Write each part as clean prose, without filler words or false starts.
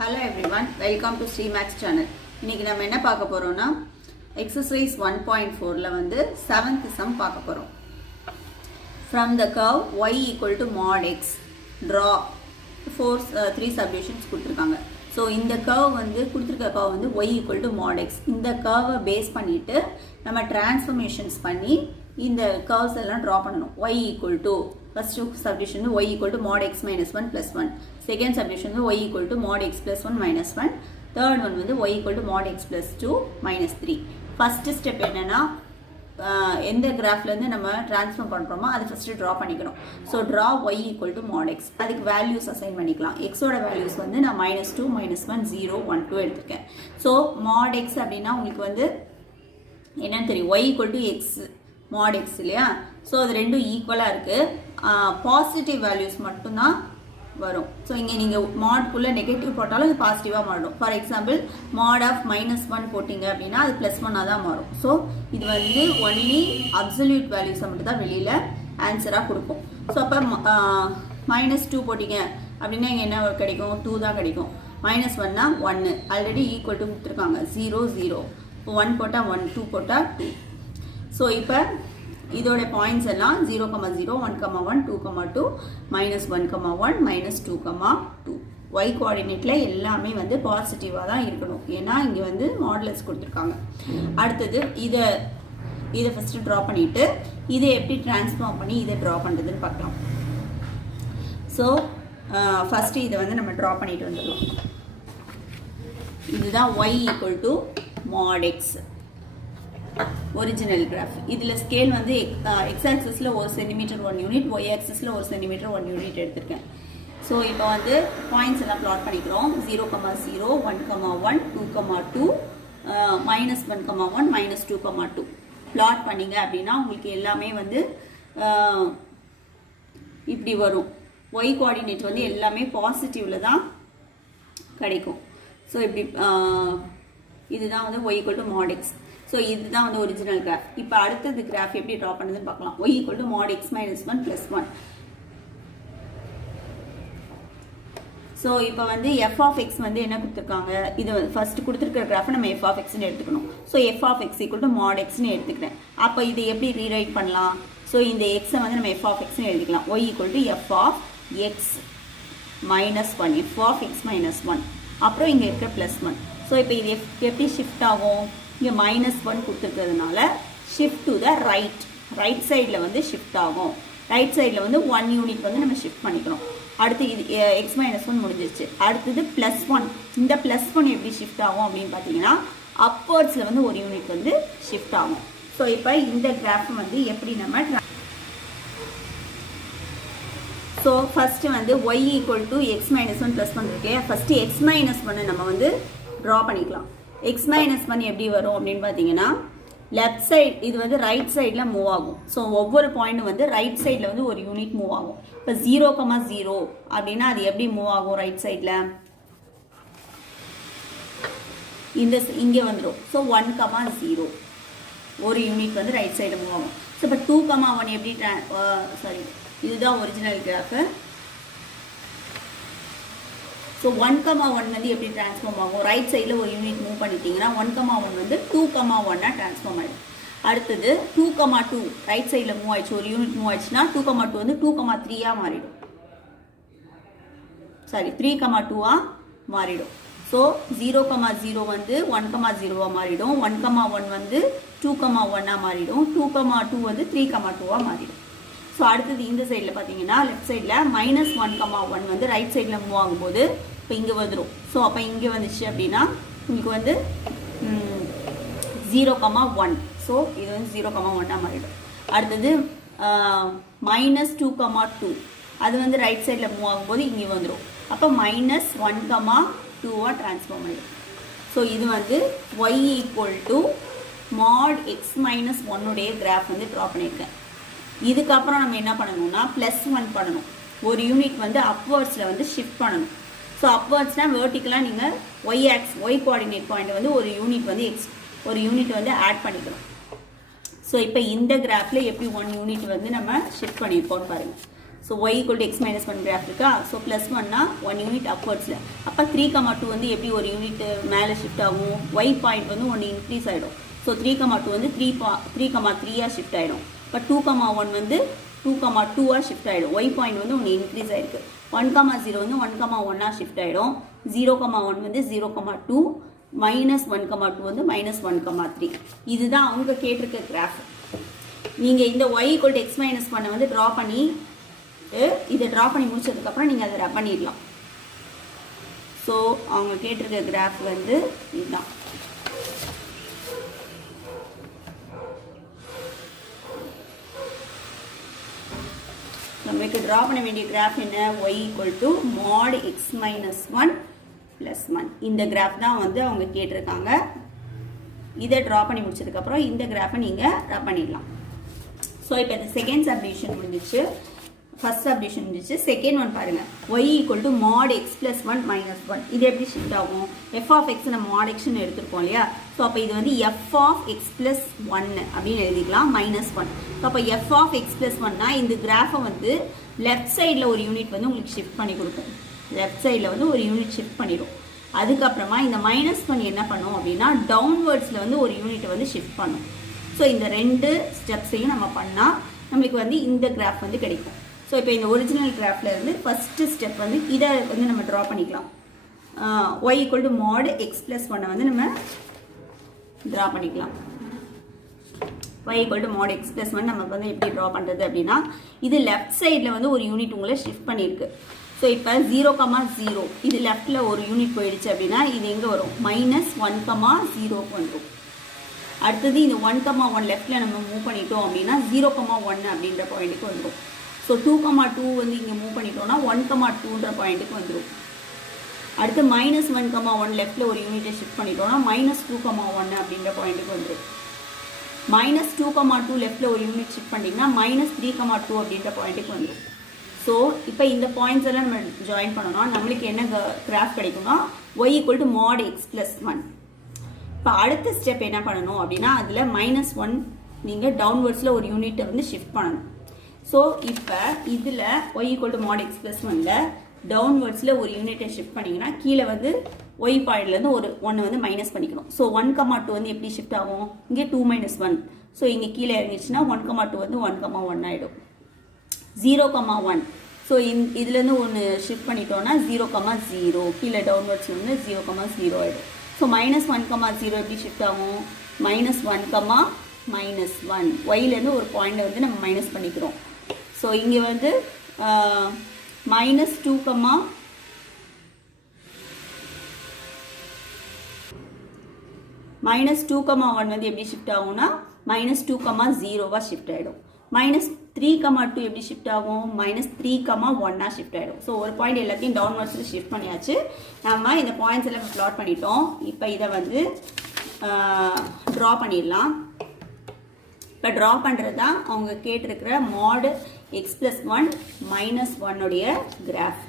Hello everyone, welcome to Sri Max channel. இன்னைக்கு நம்ம என்ன பார்க்க போறோம்னா exercise 1.4ல வந்து 7th sum பார்க்க போறோம். From the curve y equal to mod x draw three subdivisions கொடுத்திருக்காங்க. So இந்த curve வந்து கொடுத்திருக்க curve வந்து y equal to mod x. இந்த curve பேஸ் பண்ணிட்டு நம்ம transformations பண்ணி இந்த curves எல்லாம் draw பண்ணனும். y equal to first subdivision y equal to mod x minus 1 plus 1. Second subdivision y equal to mod x plus 1 minus 1. Third one வந்து y equal to mod x plus 2 minus 3. First step என்னன்னா எந்த கிராஃப்ல இருந்து நம்ம transform பண்றோமோ அது first draw பண்ணிக்கணும். So draw y equal to mod x. அதுக்கு values assign பண்ணிக்கலாம். x ஓட வேல்யூஸ் வந்து நான் -2 -1 0 1 2 எடுத்துக்கேன். ஸோ mod x அப்படின்னா உங்களுக்கு வந்து என்னன்னு தெரியும், y equal to x mod x இல்லையா? ஸோ அது ரெண்டும் ஈக்குவலாக இருக்கு. பாசிட்டிவ் வேல்யூஸ் மட்டும்தான் வரும். ஸோ இங்கே நீங்கள் மாட்குள்ளே நெகட்டிவ் போட்டாலும் அது பாசிட்டிவாக மாறும். ஃபார் எக்ஸாம்பிள் மாட் ஆஃப் -1 போட்டிங்க அப்படின்னா அது +1 தான் மாறும். ஸோ இது வந்து ஒன்லி அப்சல்யூட் வேல்யூஸை மட்டும் தான் வெளியில் ஆன்சராக கொடுக்கும். ஸோ அப்போ -2 போட்டிங்க அப்படின்னா இங்கே என்ன கிடைக்கும், 2 தான் கிடைக்கும். -1னா 1 ஆல்ரெடி ஈக்குவல் டு கொடுத்துருக்காங்க, 0 0. இப்போ 1 போட்டால் 1, 2 போட்டால் 2. ஸோ இப்போ இதோட பாயிண்ட்ஸ் எல்லாம் 0, 0, 1, 1, 2, 2, -1, 1, -2, 2. y கோஆர்டினேட்ல எல்லாமே வந்து பாசிட்டிவாக தான் இருக்கணும், ஏன்னா இங்கே வந்து மாடுலஸ் கொடுத்துருக்காங்க. அடுத்தது இதை ஃபஸ்ட்டு ட்ரா பண்ணிவிட்டு இதை எப்படி டிரான்ஸ்ஃபார்ம் பண்ணி இதை ட்ரா பண்ணுறதுன்னு பார்க்கலாம். ஸோ ஃபஸ்ட்டு இதை வந்து நம்ம ட்ரா பண்ணிட்டு வந்துடலாம். இதுதான் y equal to mod x original graph. இதில் ஸ்கேல் வந்து x ஆக்சிஸில் 1 centimetre 1 unit, y ஆக்சிஸில் 1 centimetre 1 unit எடுத்திருக்கேன். ஸோ இப்போ வந்து பாயிண்ட்ஸ் எல்லாம் ப்ளாட் பண்ணிக்கிறோம். 0, 0, 1, 1, 2, 2, -1, 1, -2, 2. ப்ளாட் பண்ணிங்க அப்படின்னா உங்களுக்கு எல்லாமே வந்து இப்படி வரும். y கோஆர்டினேட் வந்து எல்லாமே பாசிட்டிவில் தான் கிடைக்கும். ஸோ இப்படி இதுதான் வந்து y equal to mod x. So இதுதான் வந்து ஒரிஜினல் கிராஃப். இப்போ அடுத்தது கிராஃப் எப்படி ட்ரா பண்ணுதுன்னு பார்க்கலாம். y equal to mod x minus 1 plus 1. So இப்போ வந்து f of x வந்து என்ன கொடுத்துருக்காங்க, இது ஃபர்ஸ்ட் கொடுத்துருக்கிற கிராஃபை நம்ம f of xன்னு எடுத்துக்கணும். So f of x equal to mod xன்னு எடுத்துக்கிறேன். அப்போ இதை எப்படி ரீரைட் பண்ணலாம்? ஸோ இந்த எக்ஸை வந்து நம்ம f of xன்னு எழுதிக்கலாம். y equal to f of x minus 1, f of x minus 1. அப்புறம் இங்கே இருக்கிற +1. ஸோ இப்போ இது எப்படி ஷிஃப்ட் ஆகும்? இங்கே -1 கொடுத்துருக்கிறதுனால ஷிஃப்ட் டு த ரைட் சைடில் வந்து ஷிஃப்ட் ஆகும். ரைட் சைடில் வந்து 1 யூனிட் வந்து நம்ம ஷிஃப்ட் பண்ணிக்கணும். அடுத்து இது x -1 முடிஞ்சிருச்சு. அடுத்தது +1. இந்த +1 எப்படி ஷிஃப்ட் ஆகும் அப்படின்னு பார்த்தீங்கன்னா அப்வர்ட்ஸில் வந்து 1 யூனிட் வந்து ஷிஃப்ட் ஆகும். ஸோ இப்போ இந்த கிராஃப் வந்து எப்படி நம்ம ஸோ ஃபஸ்ட்டு வந்து y equal to x -1 +1 இருக்கு. ஃபஸ்ட்டு x -1 நம்ம வந்து ட்ரா பண்ணிக்கலாம். x -1 எப்படி வரும் அப்படின்னு பார்த்தீங்கன்னா லெஃப்ட் சைடு இது வந்து ரைட் சைடில் மூவ் ஆகும். ஸோ ஒவ்வொரு பாயிண்ட்டும் வந்து ரைட் சைடில் வந்து ஒரு யூனிட் மூவ் ஆகும். இப்போ 0, 0 அப்படின்னா அது எப்படி மூவ் ஆகும் ரைட் சைடில்? இங்கே வந்துடும். ஸோ 1, 0 ஒரு யூனிட் வந்து ரைட் சைடு மூவ் ஆகும். ஸோ இப்போ 2, 1 எப்படி இதுதான் ஒரிஜினல் கிராஃபு. ஸோ 1, 1 வந்து எப்படி டிரான்ஸ்ஃபார்ம் ஆகும்? ரைட் சைடில் ஒரு யூனிட் மூவ் பண்ணிட்டீங்கன்னா 1, 1 வந்து 2, 1 டிரான்ஸ்ஃபார்ம் ஆகிடும். அடுத்தது 2, 2 ரைட் சைடில் மூவ் ஆயிடுச்சு, ஒரு யூனிட் மூவ் ஆயிடுச்சுன்னா 2, 2 வந்து 2, 3 மாறிடும். 3, 2 மாறிடும். ஸோ 0, 0 வந்து 1, 0 மாறிடும். 1, 1 வந்து 2, 1 மாறிடும். 2, 2 வந்து 3, 2 மாறிடும். ஸோ அடுத்தது இந்த சைடில் பார்த்தீங்கன்னா லெஃப்ட் சைடில் -1, 1 வந்து ரைட் சைடில் மூவ் ஆகும்போது இப்போ இங்கே வந்துடும். ஸோ அப்போ இங்கே வந்துச்சு அப்படின்னா உங்களுக்கு வந்து 0, 1. ஸோ இது வந்து 0, 1 மாறிடும். அடுத்தது -2, 2 அது வந்து ரைட் சைடில் மூவ் ஆகும்போது இங்கே வந்துடும். அப்போ -1, 2 டிரான்ஸ்ஃபார்ம் ஆகிடும். ஸோ இது வந்து y equal to mod x minus 1 உடைய கிராஃப் வந்து ட்ரா பண்ணியிருக்கேன். இதுக்கப்புறம் நம்ம என்ன பண்ணணும்னா +1 பண்ணணும். ஒரு யூனிட் வந்து அப்வர்ட்ஸில் வந்து ஷிஃப்ட் பண்ணணும். ஸோ அப்வர்ட்ஸ்னால் வேர்ட்டிக்கலாக நீங்கள் y கோஆர்டினேட் பாயிண்ட் வந்து ஒரு யூனிட் வந்து ஆட் பண்ணிக்கணும். ஸோ இப்போ இந்த கிராஃபில் எப்படி 1 யூனிட் வந்து நம்ம ஷிஃப்ட் பண்ணியிருப்போம்னு பாருங்கள். So y equal to X minus one graph இருக்கா. ஸோ ப்ளஸ் ஒன்னா 1 யூனிட் அப்வர்ட்ஸில். அப்போ 3,2 வந்து எப்படி ஒரு யூனிட் மேலே ஷிஃப்ட் ஆகும், y பாயிண்ட் வந்து 1 இன்க்ரீஸ் ஆகிடும். ஸோ 3,2 வந்து 3,3 ஷிஃப்ட் ஆகிடும். இப்போ 2,1 வந்து 2,2 ஷிஃப்ட் ஆகிடும். y பாயிண்ட் வந்து 1 இன்க்ரீஸ் ஆகிருக்கு. 1,0 வந்து 1,1 ஷிஃப்ட் ஆகிடும். 0,1 வந்து 0,2 -1,2 வந்து -1,3. இதுதான் அவங்க கேட்டிருக்க கிராஃப். நீங்கள் இந்த y equal to X minus ஒன்னை வந்து ட்ரா பண்ணி இதை ட்ரா பண்ணி முடிச்சதுக்கப்புறம் நீங்கள் அதை ரப் பண்ணிடலாம். ஸோ அவங்க கேட்டிருக்க கிராஃப் வந்து இதுதான். நம்மளுக்கு ட்ரா பண்ண வேண்டிய கிராஃப் என்ன, y equal to mod x minus 1 plus 1. இந்த கிராஃப் தான் வந்து அவங்க கேட்டிருக்காங்க. இதை ட்ரா பண்ணி முடிச்சதுக்கப்புறம் இந்த கிராஃபை நீங்கள் ரப் பண்ணிடலாம். ஸோ இப்போ இந்த செகண்ட் சப்டிவிஷன் முடிஞ்சிச்சு, ஃபர்ஸ்ட் சப்டிவிஷன் முடிஞ்சிச்சு. செகண்ட் ஒன் பாருங்கள், y equal to mod x plus 1 minus 1. இது எப்படி ஷிஃப்ட் ஆகும், f ஆஃப் x நம்ம mod xன்னு எடுத்துருக்கோம் இல்லையா. ஸோ அப்போ இது வந்து f ஆஃப் x ப்ளஸ் 1 அப்படின்னு எழுதிக்கலாம், மைனஸ் 1. ஸோ அப்போ f ஆஃப் x ப்ளஸ் 1னா இந்த கிராஃபை வந்து லெஃப்ட் சைடில் ஒரு யூனிட் வந்து உங்களுக்கு ஷிஃப்ட் பண்ணி கொடுக்கும். லெஃப்ட் சைடில் வந்து ஒரு யூனிட் ஷிஃப்ட் பண்ணிடும். அதுக்கப்புறமா இந்த மைனஸ் 1 என்ன பண்ணும் அப்படின்னா டவுன்வர்ட்ஸில் வந்து ஒரு யூனிட்டை வந்து ஷிஃப்ட் பண்ணும். ஸோ இந்த ரெண்டு ஸ்டெப்ஸையும் நம்ம பண்ணால் நம்மளுக்கு வந்து இந்த கிராஃப் வந்து கிடைக்கும். ஸோ இப்போ இந்த ஒரிஜினல் கிராஃபில் இருந்து ஃபஸ்ட்டு ஸ்டெப் வந்து இதை வந்து நம்ம ட்ரா பண்ணிக்கலாம். y equal to mod x plus 1 வந்து நம்ம ட்ரா பண்ணிக்கலாம். y equal to mod x plus 1 நமக்கு வந்து எப்படி ட்ரா பண்ணுறது அப்படின்னா, இது லெஃப்ட் சைடில் வந்து ஒரு யூனிட் உங்களை ஷிஃப்ட் பண்ணியிருக்கு. ஸோ இப்போ 0,0 இது லெஃப்டில் ஒரு யூனிட் போயிடுச்சு அப்படின்னா இது எங்கே வரும், -1,0 வந்துடும். அடுத்தது இந்த 1,1 லெஃப்டில் நம்ம மூவ் பண்ணிட்டோம் அப்படின்னா 0,1 அப்படின்ற பாயிண்ட்டுக்கு வந்துடும். ஸோ 2,2 வந்து இங்கே மூவ் பண்ணிட்டோம்னா 1,2ன்ற பாயிண்ட்டுக்கு வந்துடும். அடுத்து -1,1 லெஃப்டில் ஒரு யூனிட்டை ஷிஃப்ட் பண்ணிட்டோம்னா -2,1 அப்படின்ற பாயிண்ட்டுக்கு வந்துடும். -2,2 லெஃப்டில் ஒரு யூனிட் ஷிஃப்ட் பண்ணிங்கன்னா -3,2 அப்படின்ற பாயிண்ட்டுக்கு வந்துடும். ஸோ இப்போ இந்த பாயிண்ட்ஸ் எல்லாம் நம்ம ஜாயின் பண்ணோம்னா நம்மளுக்கு என்ன கிராஃப் கிடைக்கும்னா y equal to mod x plus 1. இப்போ அடுத்த ஸ்டெப் என்ன பண்ணணும் அப்படின்னா அதில் -1 நீங்கள் டவுன்வர்ட்ஸில் ஒரு யூனிட்டை வந்து ஷிஃப்ட் பண்ணணும். ஸோ இப்போ இதில் y equal to mod x plus 1ல் டவுன்வர்ட்ஸில் ஒரு யூனிட்டை ஷிஃப்ட் பண்ணிங்கன்னா கீழே வந்து y பாயிண்ட்லேருந்து ஒரு 1 வந்து மைனஸ் பண்ணிக்கணும். ஸோ 1,2 வந்து எப்படி ஷிஃப்ட் ஆகும், இங்கே 2 - 1. ஸோ இங்கே கீழே இறங்கிடுச்சுன்னா 1,2 வந்து 1,1 ஆகிடும். 0,1 ஸோ இதுலேருந்து ஒன்று ஷிஃப்ட் பண்ணிட்டோன்னா 0,0 கீழே டவுன்வர்ட்ஸ் வந்து 0,0 ஆகிடும். ஸோ -1,0 எப்படி ஷிஃப்ட் ஆகும், -1, -1 ஒய்லேருந்து ஒரு பாயிண்டை வந்து நம்ம மைனஸ் பண்ணிக்கிறோம். ஸோ இங்கே வந்து -2, -2,1 வந்து எப்படி ஷிஃப்ட் ஆகும்னா -2,0 ஷிஃப்ட் ஆகிடும். -3,2 எப்படி ஷிஃப்ட் ஆகும், -3,1 ஷிஃப்ட் ஆகிடும். ஸோ ஒரு பாயிண்ட் எல்லாத்தையும் டவுன்வர்ட்ஸில் ஷிஃப்ட் பண்ணியாச்சு. நம்ம இந்த பாயிண்ட்ஸ் எல்லாம் ப்ளாட் பண்ணிட்டோம். இப்போ இதை வந்து ட்ரா பண்ணிடலாம். இப்போ ட்ரா பண்ணுறது தான் அவங்க கேட்டிருக்கிற mod x plus 1 minus 1 graph.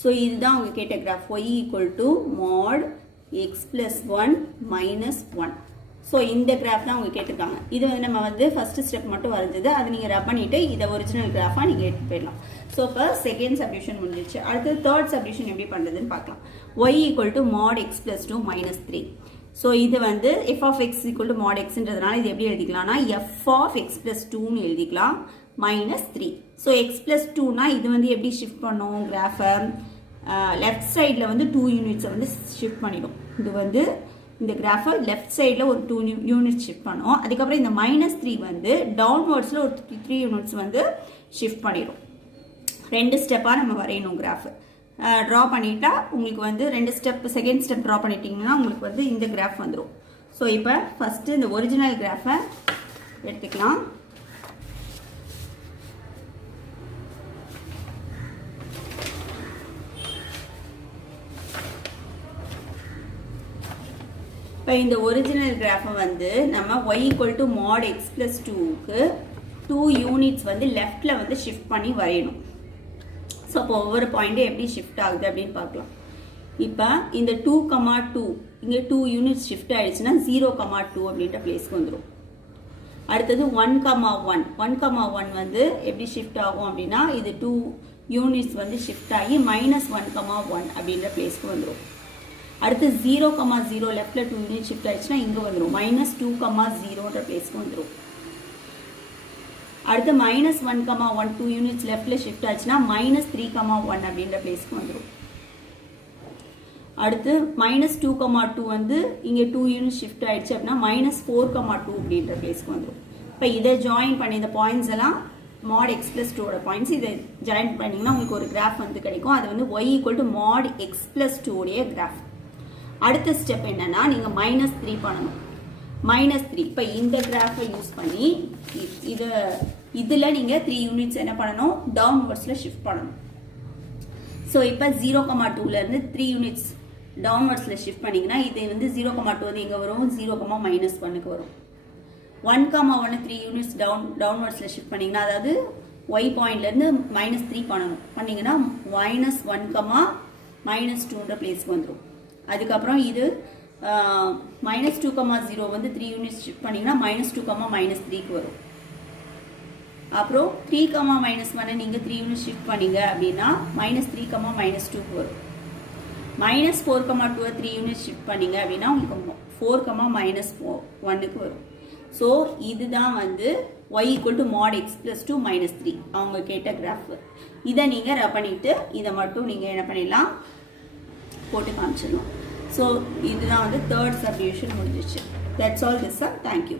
So இதுதான் அவங்க கேட்ட graph, y equal to mod x plus 1 minus 1. So இந்த கிராஃப் தான் அவங்க கேட்டிருக்காங்க. இது வந்து நம்ம வந்து ஃபஸ்ட்டு ஸ்டெப் மட்டும் வரைஞ்சது, அதை நீங்கள் ரப் பண்ணிவிட்டு இதை ஒரிஜினல் கிராஃபாக நீங்கள் எடுத்து போயிடலாம். ஸோ இப்போ செகண்ட் சப்டிவிஷன் முடிஞ்சிச்சு. அடுத்து தேர்ட் சப்டிவிஷன் எப்படி பண்ணுறதுன்னு பார்க்கலாம். y equal to mod x plus 2 minus 3. So இது வந்து f of x equal to mod xன்றதுனால இது எப்படி எழுதிக்கலாம்னா f ஆஃப் x ப்ளஸ் 2ன்னு எழுதிக்கலாம், மைனஸ் 3. ஸோ x ப்ளஸ் 2னா இது வந்து எப்படி ஷிஃப்ட் பண்ணும் கிராஃபை, லெஃப்ட் சைடில் வந்து 2 யூனிட்ஸை வந்து ஷிஃப்ட் பண்ணிடும். இது வந்து இந்த கிராஃபை லெஃப்ட் சைடில் ஒரு 2 யூனிட்ஸ் ஷிஃப்ட் பண்ணும். அதுக்கப்புறம் இந்த -3 வந்து டவுன்வர்ட்ஸில் ஒரு 3 யூனிட்ஸ் வந்து ஷிஃப்ட் பண்ணிடும். 2 ஸ்டெப்பாக நம்ம வரையணும் கிராஃபு. ட்ரா பண்ணிட்டா உங்களுக்கு வந்து 2 ஸ்டெப், செகண்ட் ஸ்டெப் ட்ரா பண்ணிட்டீங்கன்னா உங்களுக்கு வந்து இந்த கிராஃப் வந்துடும். ஸோ இப்போ ஃபஸ்ட்டு இந்த ஒரிஜினல் கிராஃபை எடுத்துக்கலாம். இப்போ இந்த ஒரிஜினல் கிராஃபை வந்து நம்ம y equal to mod x plus 2க்கு 2 யூனிட்ஸ் வந்து லெஃப்டில் வந்து ஷிஃப்ட் பண்ணி வரையணும். ஸோ அப்போ ஒவ்வொரு பாயிண்ட்டும் எப்படி ஷிஃப்ட் ஆகுது அப்படின்னு பார்க்கலாம். இப்போ இந்த 2,2 இங்கே 2 யூனிட்ஸ் ஷிஃப்ட் ஆயிடுச்சுன்னா 0,2 அப்படின்ற பிளேஸ்க்கு வந்துடும். அடுத்தது 1,1 1,1 வந்து எப்படி ஷிஃப்ட் ஆகும் அப்படின்னா இது 2 யூனிட்ஸ் வந்து ஷிஃப்ட் ஆகி -1,1 அப்படின்ற பிளேஸ்க்கு வந்துடும். அடுத்து 0,0 லெஃப்டில் 2 யூனிட் ஷிஃப்ட் ஆயிடுச்சுன்னா இங்கே வந்துடும் -2,0ன்ற பிளேஸ்க்கு வந்துடும். அடுத்து -1,1 2 யூனிட்ஸ் லெஃப்டில் ஷிஃப்ட் ஆச்சுன்னா -3,1 அப்படின்ற பிளேஸ்க்கு வந்துடும். அடுத்து -2,2 வந்து இங்கே 2 யூனிட் ஷிஃப்ட் ஆயிடுச்சு அப்படின்னா -4,2 அப்படின்ற பிளேஸ்க்கு வந்துடும். இப்போ இதை ஜாயின் பண்ணி இந்த பாயிண்ட்ஸ் எல்லாம் mod x plus 2 பாயிண்ட்ஸ் இதை ஜாயின் பண்ணிங்கன்னா உங்களுக்கு ஒரு கிராஃப் வந்து கிடைக்கும். அது வந்து y = mod x plus 2 உடைய கிராஃப். அடுத்த ஸ்டெப் என்னன்னா நீங்கள் -3 பண்ணணும். -3 இப்போ இந்த கிராஃபை யூஸ் பண்ணி இதில் நீங்கள் 3 யூனிட்ஸ் என்ன பண்ணணும், டவுன்வர்ட்ஸில் ஷிஃப்ட் பண்ணணும். ஸோ இப்போ 0,2லேருந்து 3 யூனிட்ஸ் டவுன்வர்ட்ஸில் ஷிஃப்ட் பண்ணிங்கன்னா இது வந்து 0,2 வந்து எங்கே வரும், 0,-1க்கு வரும். 1,1 3 யூனிட்ஸ் டவுன்வர்ட்ஸில் ஷிஃப்ட் பண்ணிங்கன்னா அதாவது y பாயிண்ட்லேருந்து -3 பண்ணணும். பண்ணிங்கன்னா -1,-2ன்ற பிளேஸ்க்கு வந்துடும். அதுக்கப்புறம் இது -2,0 வந்து 3 யூனிட்ஸ் ஷிஃப்ட் பண்ணிங்கன்னா -2,-3க்கு வரும். அப்புறம் 3,-1 நீங்கள் 3 யூனிட் ஷிஃப்ட் பண்ணீங்க அப்படின்னா -3,-2க்கு வரும். -4,2 3 யூனிட் ஷிஃப்ட் பண்ணீங்க அப்படின்னா உங்களுக்கு 4,-1க்கு வரும். ஸோ இதுதான் வந்து y = mod x plus 2 -3 அவங்க கேட்ட கிராஃப். இதை நீங்கள் பண்ணிட்டு இதை மட்டும் நீங்கள் என்ன பண்ணிடலாம், போட்டு காமிச்சிடலாம். ஸோ இதுதான் வந்து தேர்ட் சப்டிவிஷன் முடிஞ்சிச்சு. That's all this. தேங்க்யூ.